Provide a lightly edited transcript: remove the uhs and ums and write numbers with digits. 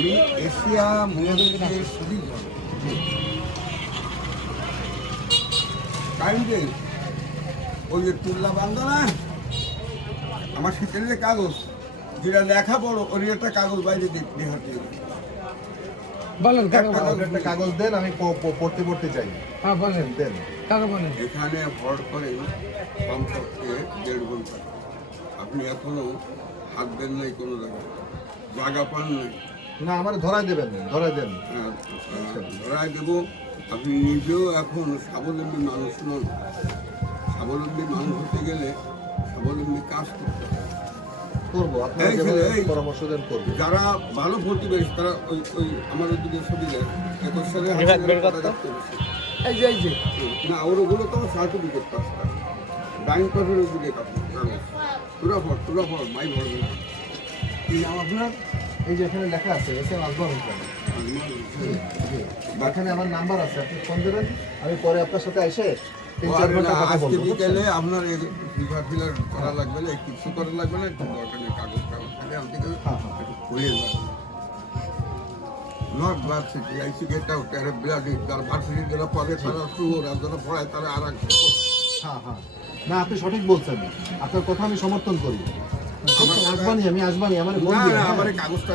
আমি এশিয়া মহাদেশের সুদীপ কারেন্টে ওই যে তুল্লা বান্ধা না আমার শীতের যে কাগজ যেটা লেখা বড় ওর একটা কাগজ বাইরে দেখাতে বলেন একটা কাগজ দেন, আমি পড়তে চাই। হ্যাঁ বলেন, দেন। কাকে বলেন? এখানে ভর করে কমপক্ষে 1.5 ঘন্টা আপনি এখনো হাত দেন নাই কোনো জায়গায়, জায়গা পান নাই। না, আমার ধরাই দেবেন, ধরাই দেন। ধরায় দেবো। আপনি নিজেও এখন স্বাবলম্বী মানুষ নন। স্বাবলম্বী মানুষ হতে গেলে স্বাবলম্বী কাজ করতে হবে। করবো, আপনার এই যেভাবে এই পরামর্শ দেন করবো। যারা ভালো প্রতিবেশ তারা ওই আমার ওদিকে ছবি দেয় 21 সালে এই যে না ওগুলো তো সার্টিফিকেট কাজটা ডাইন পাশের ওদিকে কাগজ তুরা ফর মাই ভরবে না। আপনার এই যে এখানে লেখা আছে এসএম আসবাব হোসেন, এখানে আমার নাম্বার আছে, আপনি ফোন দেবেন, আমি পরে আপনার সাথে এসে 3-4 ঘন্টা কথা আজকে বলবো। বিকেলে আপনার ফিলার করা লাগবে না, কিছু করা লাগবে না, একটু দরকার নেই কাগজ থাকে আমি একটু খুলে যাবে not blood city IC get out এর ব্লাডি তার ভার্সিটি যারা পড়ে তারা শুরু আর যারা পড়ায় তারা আর এক না, আপনি সঠিক বলছেন, আপনার কথা আমি সমর্থন করি। আসবানি, আমি আসবানি, আমার না আমার কাগজটা